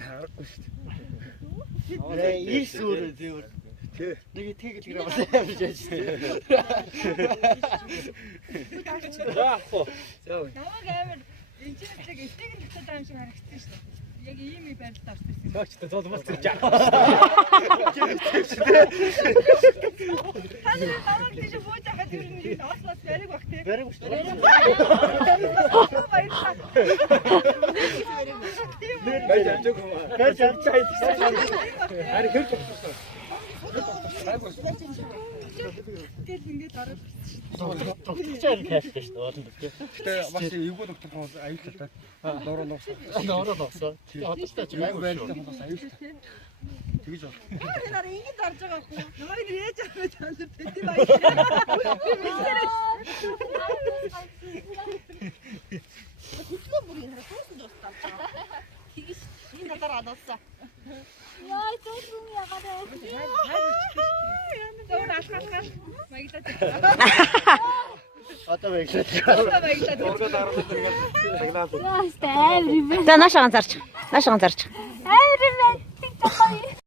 Харахгүй шүү дээ. Ийс өөрөө зөөр. Тэг. Нэг тэгэл гэрээ бас явж яаж дээ. Яахгүй. Намайг амар энэ ч яг эцэг нь хатад аим шиг харагдсан шүү дээ. Яг ийм юм байрлал авсан. Сочтой золмос гэж яах. Таны намайг тийш бууж хахад юу нэг ослоос бариг баг те. Бариг шүү дээ. Байж амжаагүй юм аа. Байж амжаа идсэн. Ари хөрч авчихсан. Тэгэл ингээд ороод Төгчээр кайфтай шүү дээ олон дөрөв. Гэтэ бас эвгүй доктор хүмүүс аюултай. Нороо нуусаа. Нороо нуусаа. Одоо ч аюул байлтай хүмүүс аюултай. Тэгэж бол. наар ингэж орж байгаа байхгүй. Намайг нээж аваад танд тэти баярлалаа. Би мэдэрээ. Хөтлөө бүр энэ хөөсөн дуустал. Тэгэж энэ надаар адуулсан. Яа, төгсөн ягаад вэ? Зөөр алхахаа. Маягдаад. Одоо баяглаад. Одоо баяглаад. Оргод араад ирвэл цагнаад. Яа, стайв. За наашаа ганцаарч. Наашаа ганцаарч. Айрын